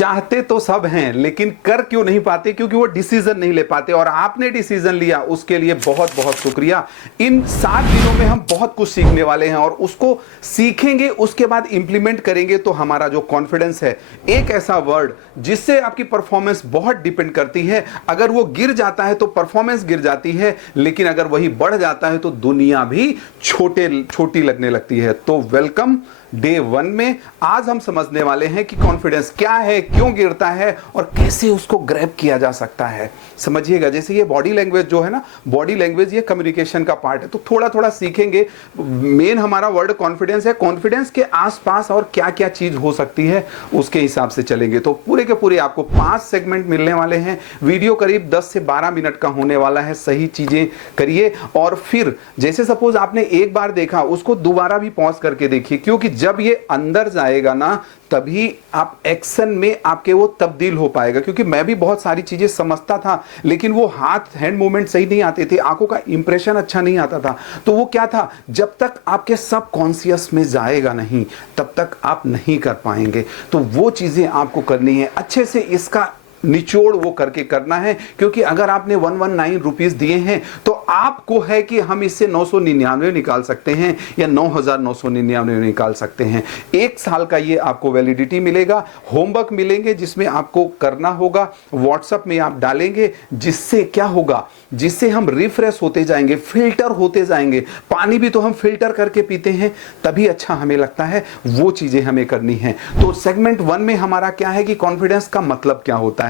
चाहते तो सब हैं लेकिन कर क्यों नहीं पाते? क्योंकि वो डिसीजन नहीं ले पाते। और आपने डिसीजन लिया, उसके लिए बहुत बहुत शुक्रिया। इन 7 दिनों में हम बहुत कुछ सीखने वाले हैं और उसको सीखेंगे, उसके बाद इंप्लीमेंट करेंगे तो हमारा जो कॉन्फिडेंस है, एक ऐसा वर्ड जिससे आपकी परफॉर्मेंस बहुत डिपेंड करती है। अगर वो गिर जाता है तो परफॉर्मेंस गिर जाती है, लेकिन अगर वही बढ़ जाता है तो दुनिया भी छोटी लगने लगती है। तो वेलकम डे 1 में। आज हम समझने वाले हैं कि कॉन्फिडेंस क्या है, क्यों गिरता है और कैसे उसको ग्रैब किया जा सकता है। समझिएगा, जैसे ये बॉडी लैंग्वेज जो है ना, बॉडी लैंग्वेज ये कम्युनिकेशन का पार्ट है, तो थोड़ा थोड़ा सीखेंगे। मेन हमारा वर्ड कॉन्फिडेंस है। कॉन्फिडेंस के आसपास और क्या क्या चीज हो सकती है उसके हिसाब से चलेंगे। तो पूरे के पूरे आपको 5 सेगमेंट मिलने वाले हैं। वीडियो करीब 10 से 12 मिनट का होने वाला है। सही चीजें करिए और फिर जैसे सपोज आपने एक बार देखा, उसको दोबारा भी पॉज करके देखिए, क्योंकि जब ये अंदर जाएगा ना तभी आप एक्शन में आपके वो तब्दील हो पाएगा। क्योंकि मैं भी बहुत सारी चीजें समझता था लेकिन वो हाथ हैंड मूवमेंट सही नहीं आते थे, आंखों का इंप्रेशन अच्छा नहीं आता था। तो वो क्या था, जब तक आपके सब कॉन्शियस में जाएगा नहीं तब तक आप नहीं कर पाएंगे। तो वो चीजें आपको करनी है अच्छे से, इसका निचोड़ वो करके करना है। क्योंकि अगर आपने 119 रुपीज दिए हैं तो आपको है कि हम इससे 999 निकाल सकते हैं या 9999 निकाल सकते हैं। 1 साल का ये आपको वैलिडिटी मिलेगा। होमवर्क मिलेंगे जिसमें आपको करना होगा, व्हाट्सएप में आप डालेंगे, जिससे क्या होगा, जिससे हम रिफ्रेश होते जाएंगे, फिल्टर होते जाएंगे। पानी भी तो हम फिल्टर करके पीते हैं तभी अच्छा हमें लगता है, वो चीजें हमें करनी है। तो सेगमेंट 1 में हमारा क्या है कि कॉन्फिडेंस का मतलब क्या होता है।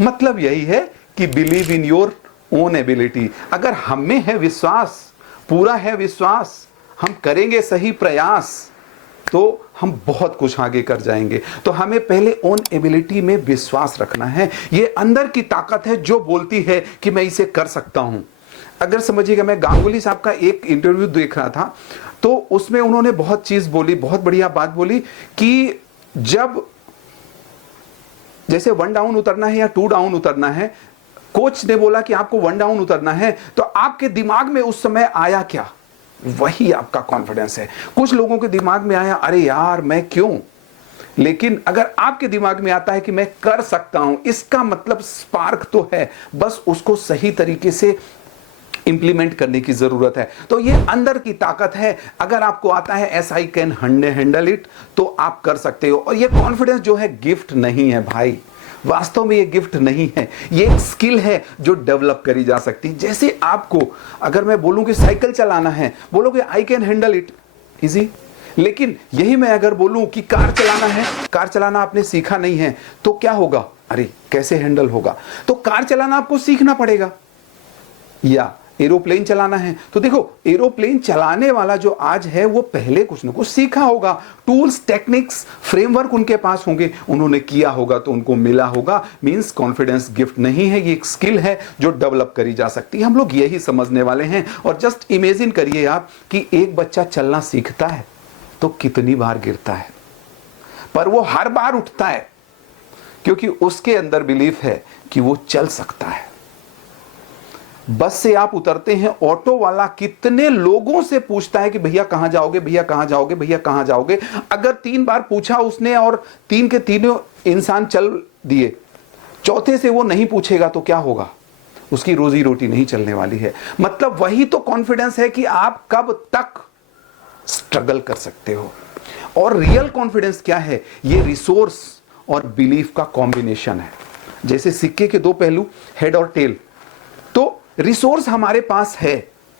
मतलब यही है कि believe in your own ability. अगर हम में है विश्वास, पूरा है विश्वास, हम करेंगे सही प्रयास तो हम बहुत कुछ आगे कर जाएंगे। तो हमें पहले ओन एबिलिटी में विश्वास रखना है। ये अंदर की ताकत है जो बोलती है कि मैं इसे कर सकता हूं। अगर समझिएगा, मैं गांगुली साहब का एक इंटरव्यू देख रहा था तो उसमें उन्होंने बहुत चीज बोली, बहुत बढ़िया बात बोली कि जब जैसे 1 डाउन उतरना है या 2 डाउन उतरना है, कोच ने बोला कि आपको 1 डाउन उतरना है, तो आपके दिमाग में उस समय आया क्या, वही आपका कॉन्फिडेंस है। कुछ लोगों के दिमाग में आया अरे यार मैं क्यों, लेकिन अगर आपके दिमाग में आता है कि मैं कर सकता हूं, इसका मतलब स्पार्क तो है, बस उसको सही तरीके से इंप्लीमेंट करने की जरूरत है। तो ये अंदर की ताकत है। अगर आपको आता है S I can handle it तो आप कर सकते हो। और ये कॉन्फिडेंस जो है गिफ्ट नहीं है भाई, वास्तव में ये गिफ्ट नहीं है, ये एक स्किल है जो डेवलप करी जा सकती है। जैसे आपको अगर मैं बोलूं कि साइकिल चलाना है, बोलोगे I can handle it, easy. लेकिन यही मैं अगर बोलूं कि कार चलाना है, कार चलाना आपने सीखा नहीं है तो क्या होगा, अरे कैसे हैंडल होगा। तो कार चलाना आपको सीखना पड़ेगा। या एरोप्लेन चलाना है तो देखो, एरोप्लेन चलाने वाला जो आज है वो पहले कुछ ना कुछ सीखा होगा, टूल्स टेक्निक्स फ्रेमवर्क उनके पास होंगे, उन्होंने किया होगा तो उनको मिला होगा। मींस कॉन्फिडेंस गिफ्ट नहीं है, ये एक स्किल है जो डेवलप करी जा सकती है। हम लोग यही समझने वाले हैं। और जस्ट इमेजिन करिए आप कि एक बच्चा चलना सीखता है तो कितनी बार गिरता है, पर वो हर बार उठता है क्योंकि उसके अंदर बिलीफ है कि वो चल सकता है। बस से आप उतरते हैं, ऑटो वाला कितने लोगों से पूछता है कि भैया कहां जाओगे, भैया कहां जाओगे, भैया कहां जाओगे। अगर 3 बार पूछा उसने और 3 के तीनों इंसान चल दिए, चौथे से वो नहीं पूछेगा तो क्या होगा, उसकी रोजी रोटी नहीं चलने वाली है। मतलब वही तो कॉन्फिडेंस है कि आप कब तक स्ट्रगल कर सकते हो। और रियल कॉन्फिडेंस क्या है, ये रिसोर्स और बिलीफ का कॉम्बिनेशन है। जैसे सिक्के के 2 पहलू, हेड और टेल। तो रिसोर्स हमारे पास है,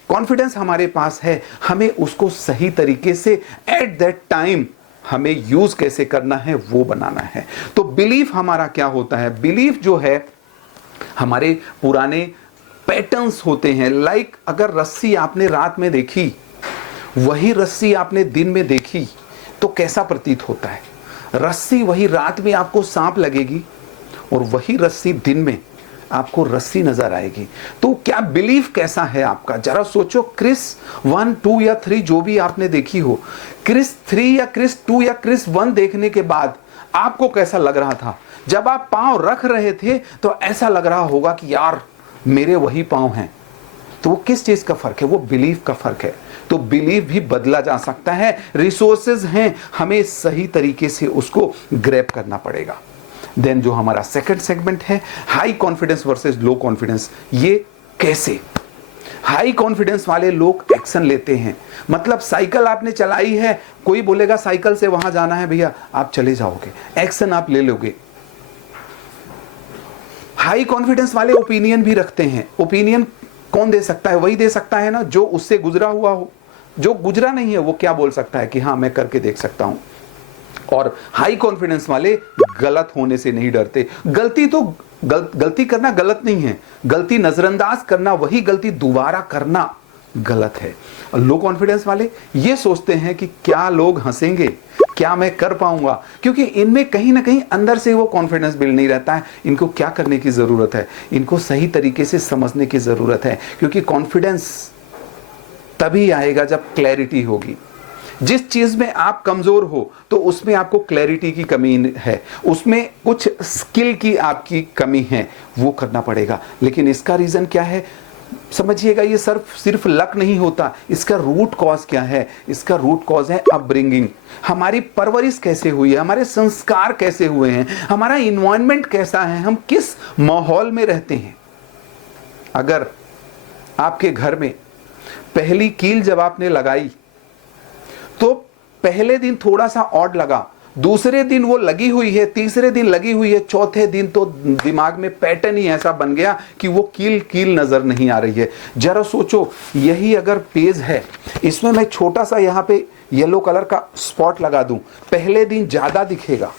कॉन्फिडेंस हमारे पास है, हमें उसको सही तरीके से एट दैट टाइम हमें यूज कैसे करना है वो बनाना है। तो बिलीफ हमारा क्या होता है, बिलीफ जो है हमारे पुराने पैटर्न्स होते हैं। लाइक अगर रस्सी आपने रात में देखी, वही रस्सी आपने दिन में देखी तो कैसा प्रतीत होता है। रस्सी वही रात में आपको सांप लगेगी और वही रस्सी दिन में आपको रस्सी नजर आएगी। तो क्या बिलीफ कैसा है आपका, जरा सोचो। क्रिस 1, 2 या 3 जो भी आपने देखी हो, क्रिस 3 या क्रिस 2 या क्रिस 1 देखने के बाद आपको कैसा लग रहा था। जब आप पांव रख रहे थे तो ऐसा लग रहा होगा कि यार मेरे वही पांव हैं। तो वो किस चीज का फर्क है, वो बिलीफ का फर्क है। तो बिलीफ भी बदला जा सकता है। रिसोर्सेज हैं, हमें सही तरीके से उसको ग्रैब करना पड़ेगा। देन जो हमारा सेकंड सेगमेंट है high confidence versus low confidence, ये कैसे? हाई कॉन्फिडेंस वाले लोग एक्शन लेते हैं, मतलब साइकिल आपने चलाई है, कोई बोलेगा साइकिल से वहां जाना है भैया, आप चले जाओगे, एक्शन आप ले लोगे। हाई कॉन्फिडेंस वाले ओपिनियन भी रखते हैं। ओपिनियन कौन दे सकता है? वही दे सकता है ना जो उससे गुजरा हुआ हो। जो गुजरा नहीं है वो क्या बोल सकता है कि हाँ मैं करके देख सकता हूं। और हाई कॉन्फिडेंस वाले गलत होने से नहीं डरते। गलती करना गलत नहीं है, गलती नजरअंदाज करना, वही गलती दोबारा करना गलत है। और लो कॉन्फिडेंस वाले ये सोचते हैं कि क्या लोग हंसेंगे, क्या मैं कर पाऊंगा, क्योंकि इनमें कहीं ना कहीं अंदर से वो कॉन्फिडेंस बिल्ड नहीं रहता है। इनको क्या करने की जरूरत है? इनको सही तरीके से समझने की जरूरत है, क्योंकि कॉन्फिडेंस तभी आएगा जब क्लैरिटी होगी। जिस चीज में आप कमजोर हो तो उसमें आपको क्लैरिटी की कमी है, उसमें कुछ स्किल की आपकी कमी है, वो करना पड़ेगा। लेकिन इसका रीजन क्या है समझिएगा, ये सिर्फ लक नहीं होता। इसका रूट कॉज क्या है? इसका रूट कॉज है अपब्रिंगिंग। हमारी परवरिश कैसे हुई है, हमारे संस्कार कैसे हुए हैं, हमारा इन्वायरमेंट कैसा है, हम किस माहौल में रहते हैं। अगर आपके घर में पहली कील जब आपने लगाई तो पहले दिन थोड़ा सा ऑड लगा, दूसरे दिन वो लगी हुई है, तीसरे दिन लगी हुई है, चौथे दिन तो दिमाग में पैटर्न ही ऐसा बन गया कि वो कील नजर नहीं आ रही है। जरा सोचो, यही अगर पेज है, इसमें मैं छोटा सा यहाँ पे येलो कलर का स्पॉट लगा दूं, पहले दिन ज्यादा दिखेगा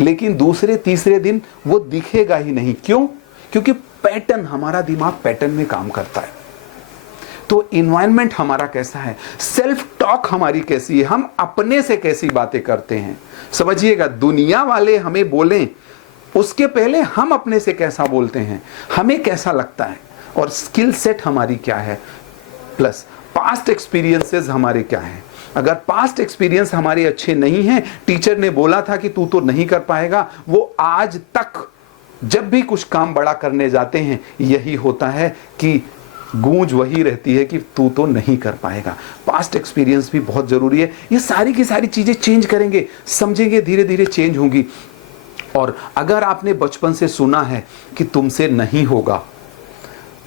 लेकिन दूसरे तीसरे दिन वो दिखेगा ही नहीं। क्यों? क्योंकि पैटर्न, हमारा दिमाग पैटर्न में काम करता है। तो इन्वायरमेंट हमारा कैसा है, सेल्फ टॉक हमारी कैसी है, हम अपने से कैसी बातें करते हैं। समझिएगा, दुनिया वाले हमें बोलें उसके पहले हम अपने से कैसा बोलते हैं, हमें कैसा लगता है, और स्किल सेट हमारी क्या है, प्लस पास्ट एक्सपीरियंसेस हमारे क्या हैं। अगर पास्ट एक्सपीरियंस हमारे अच्छे नहीं हैं, टीचर ने बोला था कि तू तो नहीं कर पाएगा, वो आज तक जब भी कुछ काम बड़ा करने जाते हैं यही होता है कि गूंज वही रहती है कि तू तो नहीं कर पाएगा। पास्ट एक्सपीरियंस भी बहुत जरूरी है। ये सारी की सारी चीजें चेंज करेंगे, समझेंगे, धीरे धीरे चेंज होंगी। और अगर आपने बचपन से सुना है कि तुमसे नहीं होगा,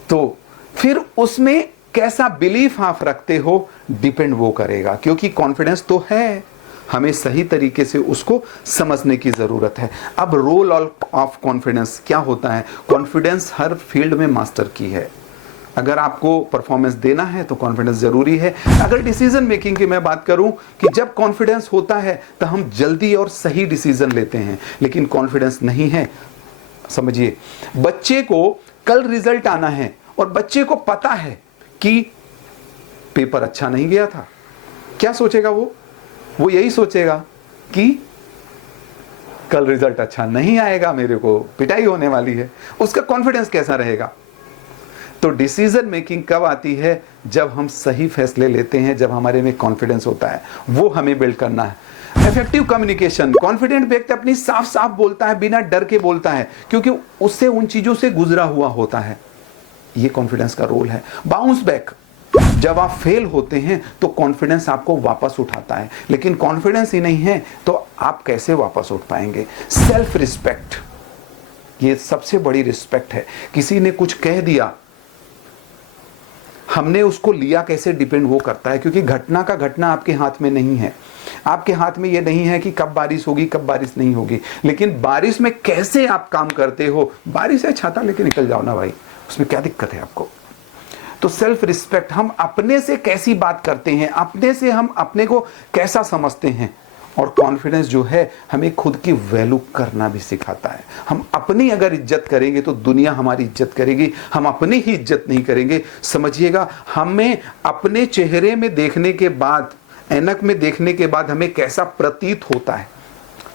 तो फिर उसमें कैसा बिलीफ आप रखते हो डिपेंड वो करेगा, क्योंकि कॉन्फिडेंस तो है, हमें सही तरीके से उसको समझने की जरूरत है। अब रोल ऑफ कॉन्फिडेंस क्या होता है? कॉन्फिडेंस हर फील्ड में मास्टर की है। अगर आपको परफॉर्मेंस देना है तो कॉन्फिडेंस जरूरी है। अगर डिसीजन मेकिंग की मैं बात करूं कि जब कॉन्फिडेंस होता है तो हम जल्दी और सही डिसीजन लेते हैं, लेकिन कॉन्फिडेंस नहीं है, समझिए, बच्चे को कल रिजल्ट आना है और बच्चे को पता है कि पेपर अच्छा नहीं गया था, क्या सोचेगा वो यही सोचेगा कि कल रिजल्ट अच्छा नहीं आएगा, मेरे को पिटाई होने वाली है। उसका कॉन्फिडेंस कैसा रहेगा? तो डिसीजन मेकिंग कब आती है? जब हम सही फैसले लेते हैं, जब हमारे में कॉन्फिडेंस होता है, वो हमें बिल्ड करना है। इफेक्टिव कम्युनिकेशन, कॉन्फिडेंट व्यक्ति अपनी साफ साफ बोलता है, बिना डर के बोलता है, क्योंकि उससे उन चीजों से गुजरा हुआ होता है। ये कॉन्फिडेंस का रोल है। बाउंस बैक, जब आप फेल होते हैं तो कॉन्फिडेंस आपको वापस उठाता है, लेकिन कॉन्फिडेंस ही नहीं है तो आप कैसे वापस उठ पाएंगे? सेल्फ रिस्पेक्ट, ये सबसे बड़ी रिस्पेक्ट है। किसी ने कुछ कह दिया, हमने उसको लिया कैसे डिपेंड वो करता है, क्योंकि घटना का घटना आपके हाथ में नहीं है। आपके हाथ में ये नहीं है कि कब बारिश होगी कब बारिश नहीं होगी, लेकिन बारिश में कैसे आप काम करते हो। बारिश है, छाता लेके निकल जाओ ना भाई, उसमें क्या दिक्कत है आपको? तो सेल्फ रिस्पेक्ट, हम अपने से कैसी बात करते हैं, अपने से हम अपने को कैसा समझते हैं। और कॉन्फिडेंस जो है हमें खुद की वैल्यू करना भी सिखाता है। हम अपनी अगर इज्जत करेंगे तो दुनिया हमारी इज्जत करेगी, हम अपनी ही इज्जत नहीं करेंगे। समझिएगा, हमें अपने चेहरे में देखने के बाद, ऐनक में देखने के बाद हमें कैसा प्रतीत होता है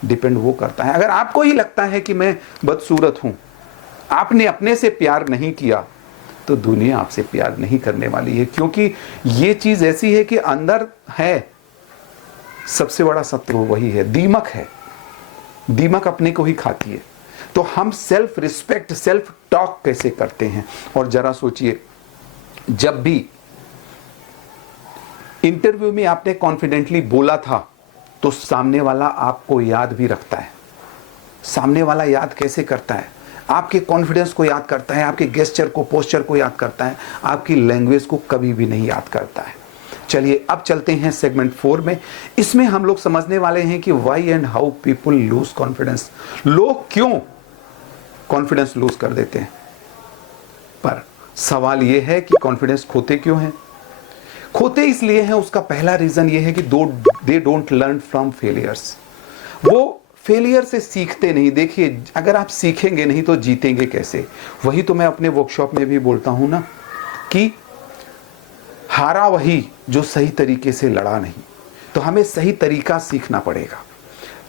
डिपेंड वो करता है। अगर आपको ही लगता है कि मैं बदसूरत हूं, आपने अपने से प्यार नहीं किया, तो दुनिया आपसे प्यार नहीं करने वाली है, क्योंकि ये चीज ऐसी है कि अंदर है सबसे बड़ा शत्रु वही है, दीमक है। दीमक अपने को ही खाती है। तो हम सेल्फ रिस्पेक्ट, सेल्फ टॉक कैसे करते हैं? और जरा सोचिए, जब भी इंटरव्यू में आपने कॉन्फिडेंटली बोला था तो सामने वाला आपको याद भी रखता है। सामने वाला याद कैसे करता है, आपके कॉन्फिडेंस को याद करता है, आपके गेस्चर को, पोस्चर को याद करता है, आपकी लैंग्वेज को कभी भी नहीं याद करता है। चलिए अब चलते हैं सेगमेंट 4 में। इसमें हम लोग समझने वाले हैं कि why and how people lose confidence, लोग क्यों कॉन्फिडेंस लूज कर देते हैं। पर सवाल यह है कि कॉन्फिडेंस खोते क्यों हैं। खोते इसलिए हैं, उसका पहला रीजन यह है कि they don't learn from failures. वो फेलियर से सीखते नहीं। देखिए, अगर आप सीखेंगे नहीं तो जीतेंगे कैसे। वही तो मैं अपने वर्कशॉप में भी बोलता हूं ना कि हारा वही जो सही तरीके से लड़ा नहीं। तो हमें सही तरीका सीखना पड़ेगा।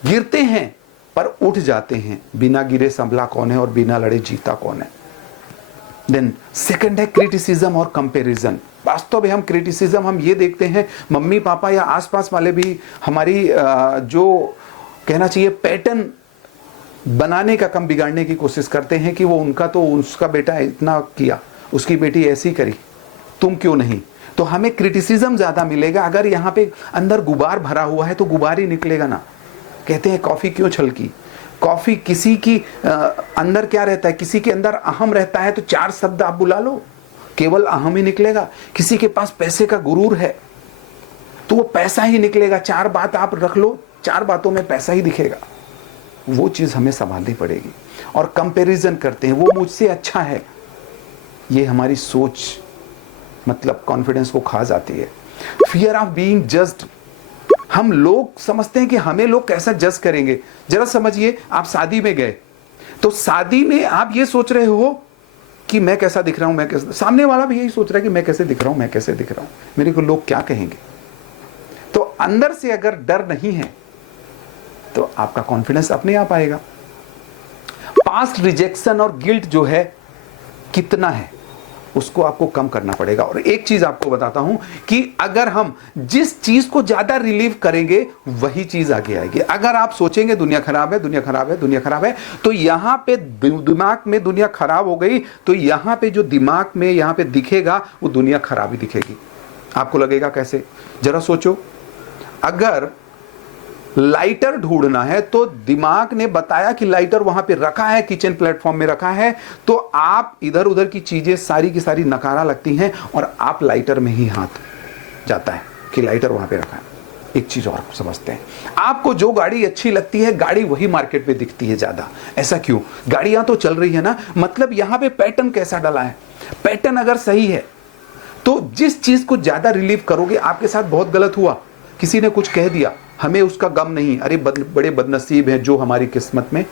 गिरते हैं पर उठ जाते हैं, बिना गिरे संभला कौन है और बिना लड़े जीता कौन है। देन सेकंड है क्रिटिसिज्म और कंपैरिजन। वास्तव में हम क्रिटिसिज्म हम ये देखते हैं, मम्मी पापा या आसपास वाले भी हमारी जो कहना चाहिए पैटर्न बनाने का कम बिगाड़ने की कोशिश करते हैं कि वो उनका तो उसका बेटा इतना किया, उसकी बेटी ऐसी करी, तुम क्यों नहीं। तो हमें क्रिटिसिज्म ज्यादा मिलेगा। अगर यहाँ पे अंदर गुबार भरा हुआ है तो गुबार ही निकलेगा ना। कहते हैं कॉफी क्यों छलकी, कॉफी किसी की अंदर क्या रहता है, किसी के अंदर अहम रहता है तो 4 शब्द आप बुला लो, केवल अहम ही निकलेगा। किसी के पास पैसे का गुरूर है तो वो पैसा ही निकलेगा। 4 बात आप रख लो, 4 बातों में पैसा ही दिखेगा। वो चीज हमें संभालनी पड़ेगी। और कंपैरिजन करते हैं, वो मुझसे अच्छा है, ये हमारी सोच मतलब कॉन्फिडेंस को खा जाती है। फियर ऑफ बीइंग जज्ड, हम लोग समझते हैं कि हमें लोग कैसा जज करेंगे। जरा समझिए, आप शादी में गए तो शादी में आप ये सोच रहे हो कि मैं कैसा दिख रहा हूं, मैं कैसा, सामने वाला भी यही सोच रहा है कि मैं कैसे दिख रहा हूं, मैं कैसे दिख रहा हूं, मेरे को लोग क्या कहेंगे। तो अंदर से अगर डर नहीं है तो आपका कॉन्फिडेंस अपने आप आएगा। पास्ट रिजेक्शन और गिल्ट जो है कितना है उसको आपको कम करना पड़ेगा। और एक चीज आपको बताता हूं कि अगर हम जिस चीज को ज्यादा रिलीव करेंगे वही चीज आगे आएगी। अगर आप सोचेंगे दुनिया खराब है, दुनिया खराब है, दुनिया खराब है, तो यहां पे दिमाग में दुनिया खराब हो गई तो यहां पे जो दिमाग में यहां पे दिखेगा वो दुनिया खराब ही दिखेगी। आपको लगेगा कैसे, जरा सोचो। अगर लाइटर ढूंढना है तो दिमाग ने बताया कि लाइटर वहां पे रखा है, किचन प्लेटफॉर्म में रखा है, तो आप इधर उधर की चीजें सारी की सारी नकारा लगती हैं और आप लाइटर में ही हाथ जाता है कि लाइटर वहां पे रखा है। एक चीज और समझते हैं, आपको जो गाड़ी अच्छी लगती है गाड़ी वही मार्केट में दिखती है ज्यादा। ऐसा क्यों, गाड़ियां तो चल रही है ना, मतलब यहां पे पैटर्न कैसा डला है। पैटर्न अगर सही है तो जिस चीज को ज्यादा रिलीव करोगे, आपके साथ बहुत गलत हुआ, किसी ने कुछ कह दिया, हमें उसका गम नहीं, अरे बड़े बदनसीब हैं जो हमारी किस्मत में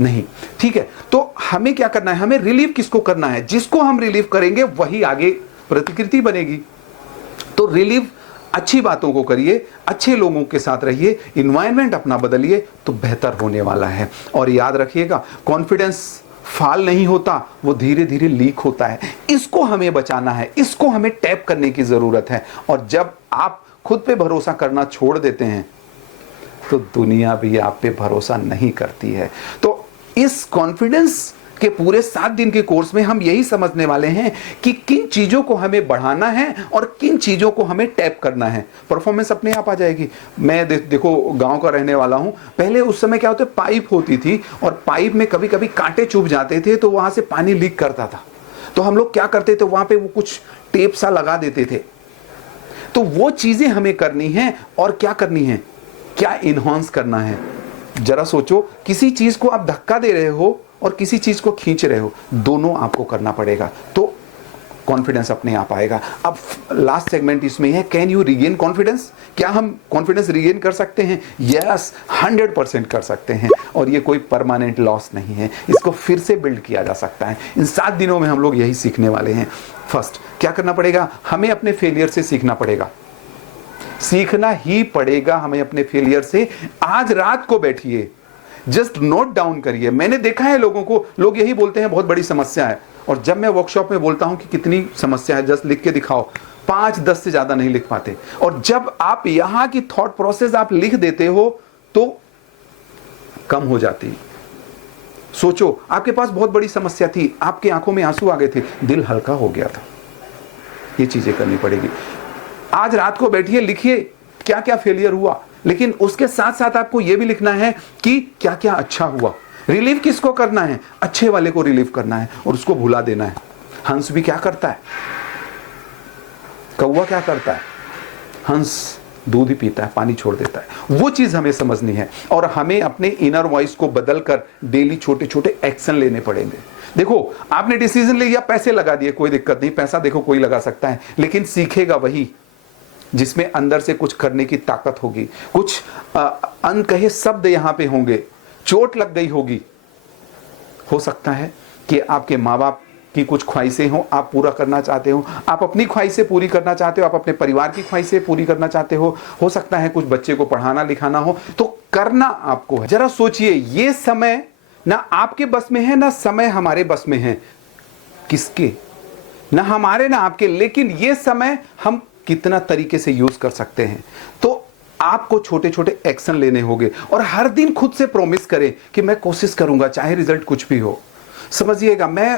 नहीं। ठीक है, तो हमें क्या करना है, हमें रिलीव किसको करना है, जिसको हम रिलीव करेंगे वही आगे प्रतिकृति बनेगी। तो रिलीव अच्छी बातों को करिए, अच्छे लोगों के साथ रहिए, इन्वायरमेंट अपना बदलिए तो बेहतर होने वाला है। और याद रखिएगा, कॉन्फिडेंस फाल नहीं होता, वो धीरे धीरे लीक होता है। इसको हमें बचाना है, इसको हमें टैप करने की जरूरत है। और जब आप खुद पे भरोसा करना छोड़ देते हैं तो दुनिया भी आप पे भरोसा नहीं करती है। तो इस कॉन्फिडेंस के पूरे 7 दिन के कोर्स में हम यही समझने वाले हैं कि किन चीजों को हमें बढ़ाना है और किन चीजों को हमें टैप करना है। परफॉर्मेंस अपने आप आ जाएगी। मैं देखो गांव का रहने वाला हूं, पहले उस समय क्या होता है, पाइप होती थी और पाइप में कभी कभी कांटे चुभ जाते थे तो वहां से पानी लीक करता था। तो हम लोग क्या करते थे, वहां पे वो कुछ टेप सा लगा देते थे। तो वो चीजें हमें करनी है और क्या करनी है, क्या इन्हांस करना है। जरा सोचो, किसी चीज को आप धक्का दे रहे हो और किसी चीज को खींच रहे हो, दोनों आपको करना पड़ेगा तो कॉन्फिडेंस अपने आप आएगा। अब लास्ट सेगमेंट इसमें है, कैन यू रीगेन कॉन्फिडेंस, क्या हम कॉन्फिडेंस रीगेन कर सकते हैं। यस, 100% कर सकते हैं और ये कोई परमानेंट लॉस नहीं है, इसको फिर से बिल्ड किया जा सकता है। इन 7 दिनों में हम लोग यही सीखने वाले हैं। फर्स्ट क्या करना पड़ेगा, हमें अपने फेलियर से सीखना पड़ेगा, सीखना ही पड़ेगा हमें अपने फेलियर से। आज रात को बैठिए, जस्ट नोट डाउन करिए। मैंने देखा है लोगों को, लोग यही बोलते हैं बहुत बड़ी समस्या है, और जब मैं वर्कशॉप में बोलता हूं कि कितनी समस्या है, जस्ट लिख के दिखाओ, 5-10 से ज्यादा नहीं लिख पाते। और जब आप यहां की थॉट प्रोसेस आप लिख देते हो तो कम हो जाती। सोचो, आपके पास बहुत बड़ी समस्या थी, आपकी आंखों में आंसू आ गए थे, दिल हल्का हो गया था। ये चीजें करनी पड़ेगी। आज रात को बैठिए, लिखिए क्या क्या फेलियर हुआ, लेकिन उसके साथ साथ आपको यह भी लिखना है कि क्या क्या अच्छा हुआ। रिलीव किसको करना है? अच्छे वाले को रिलीव करना है और उसको भुला देना है। हंस भी क्या करता है? कौवा क्या करता है? हंस दूध ही पीता है, पानी छोड़ देता है। वो चीज हमें समझनी है और हमें अपने इनर वॉइस को बदलकर डेली छोटे छोटे एक्शन लेने पड़ेंगे। देखो, आपने डिसीजन ले लिया, पैसे लगा दिए, कोई दिक्कत नहीं, पैसा देखो कोई लगा सकता है, लेकिन सीखेगा वही जिसमें अंदर से कुछ करने की ताकत होगी, कुछ अनकहे शब्द यहां पे होंगे, चोट लग गई होगी। हो सकता है कि आपके माँ बाप की कुछ ख्वाहिशें हो, आप पूरा करना चाहते हो, आप अपनी ख्वाहिशें पूरी करना चाहते हो, आप अपने परिवार की ख्वाहिशें पूरी करना चाहते हो सकता है कुछ बच्चे को पढ़ाना लिखाना हो, तो करना आपको है। जरा सोचिए, ये समय ना आपके बस में है, ना समय हमारे बस में है, किसके? ना हमारे ना आपके, लेकिन ये समय हम कितना तरीके से यूज कर सकते हैं। तो आपको छोटे छोटे एक्शन लेने होंगे और हर दिन खुद से प्रॉमिस करें कि मैं कोशिश करूंगा, चाहे रिजल्ट कुछ भी हो। समझिएगा, मैं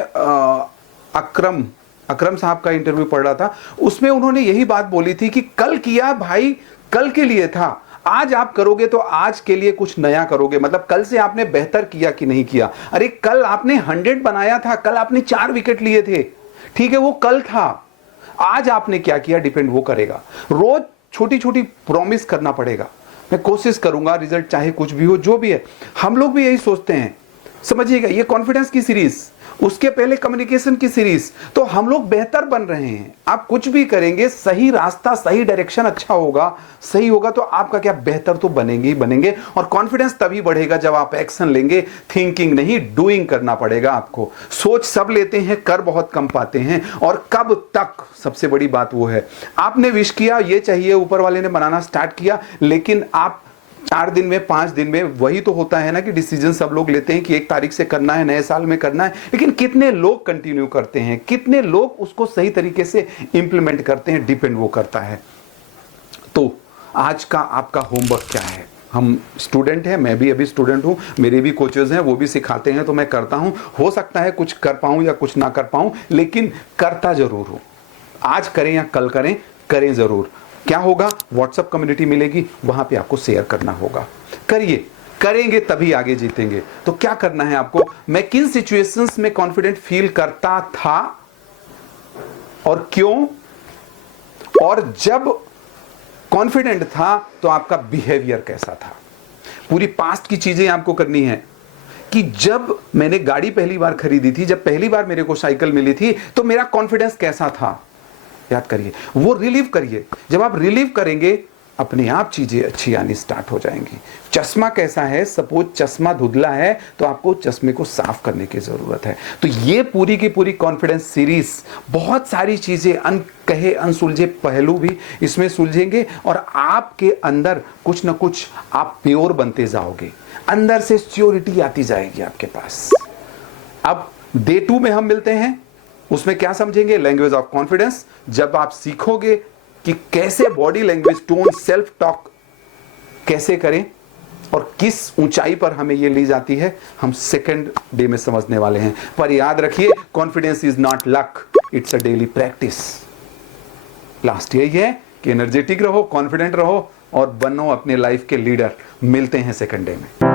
अकरम साहब का इंटरव्यू पढ़ रहा था, उसमें उन्होंने यही बात बोली थी कि कल किया भाई, कल के लिए था, आज आप करोगे तो आज के लिए कुछ नया करोगे। मतलब कल से आपने बेहतर किया कि नहीं किया। अरे कल आपने 100 बनाया था, कल आपने 4 विकेट लिए थे, ठीक है, वो कल था। आज आपने क्या किया डिपेंड वो करेगा। रोज छोटी छोटी प्रॉमिस करना पड़ेगा, मैं कोशिश करूंगा, रिजल्ट चाहे कुछ भी हो, जो भी है। हम लोग भी यही सोचते हैं। समझिएगा, ये कॉन्फिडेंस की सीरीज, उसके पहले कम्युनिकेशन की सीरीज, तो हम लोग बेहतर बन रहे हैं। आप कुछ भी करेंगे, सही रास्ता, सही डायरेक्शन अच्छा होगा, सही होगा, तो आपका क्या बेहतर तो बनेंगे ही बनेंगे। और कॉन्फिडेंस तभी बढ़ेगा जब आप एक्शन लेंगे। थिंकिंग नहीं, डूइंग करना पड़ेगा आपको। सोच सब लेते हैं, कर बहुत कम पाते हैं। और कब तक, सबसे बड़ी बात वो है, आपने विश किया, ये चाहिए, ऊपर वाले ने बनाना स्टार्ट किया, लेकिन आप 4 दिन में, 5 दिन में, वही तो होता है ना कि डिसीजन सब लोग लेते हैं कि 1 तारीख से करना है, नए साल में करना है, लेकिन कितने लोग कंटिन्यू करते हैं, कितने लोग उसको सही तरीके से इंप्लीमेंट करते हैं, डिपेंड वो करता है। तो आज का आपका होमवर्क क्या है? हम स्टूडेंट हैं, मैं भी अभी स्टूडेंट हूं, मेरे भी कोचेज हैं, वो भी सिखाते हैं, तो मैं करता हूं। हो सकता है कुछ कर पाऊं या कुछ ना कर पाऊं, लेकिन करता जरूर हूं। आज करें या कल करें, करें जरूर। क्या होगा? व्हाट्सएप कम्युनिटी मिलेगी, वहां पे आपको शेयर करना होगा। करिए, करेंगे तभी आगे जीतेंगे। तो क्या करना है आपको? मैं किन सिचुएशंस में कॉन्फिडेंट फील करता था और क्यों, और जब कॉन्फिडेंट था तो आपका बिहेवियर कैसा था। पूरी पास्ट की चीजें आपको करनी है कि जब मैंने गाड़ी पहली बार खरीदी थी, जब पहली बार मेरे को साइकिल मिली थी, तो मेरा कॉन्फिडेंस कैसा था, याद करिए, वो रिलीव करिए। जब आप रिलीव करेंगे, अपने आप चीजें अच्छी आनी स्टार्ट हो जाएंगी। चश्मा कैसा है? सपोज चश्मा धुंधला है तो आपको चश्मे को साफ करने की जरूरत है। तो ये पूरी की पूरी कॉन्फिडेंस सीरीज, बहुत सारी चीजें, अनकहे अनसुलझे पहलू भी इसमें सुलझेंगे और आपके अंदर कुछ ना कुछ आप प्योर बनते जाओगे, अंदर से श्योरिटी आती जाएगी आपके पास। अब डे 2 में हम मिलते हैं, उसमें क्या समझेंगे? Language of confidence. जब आप सीखोगे कि कैसे body language, tone, self talk कैसे करें और किस ऊंचाई पर हमें ये ली जाती है, हम सेकंड डे में समझने वाले हैं। पर याद रखिए, confidence is not luck, it's a daily practice. Last यही है कि एनर्जेटिक रहो, कॉन्फिडेंट रहो और बनो अपने लाइफ के लीडर। मिलते हैं सेकंड डे में।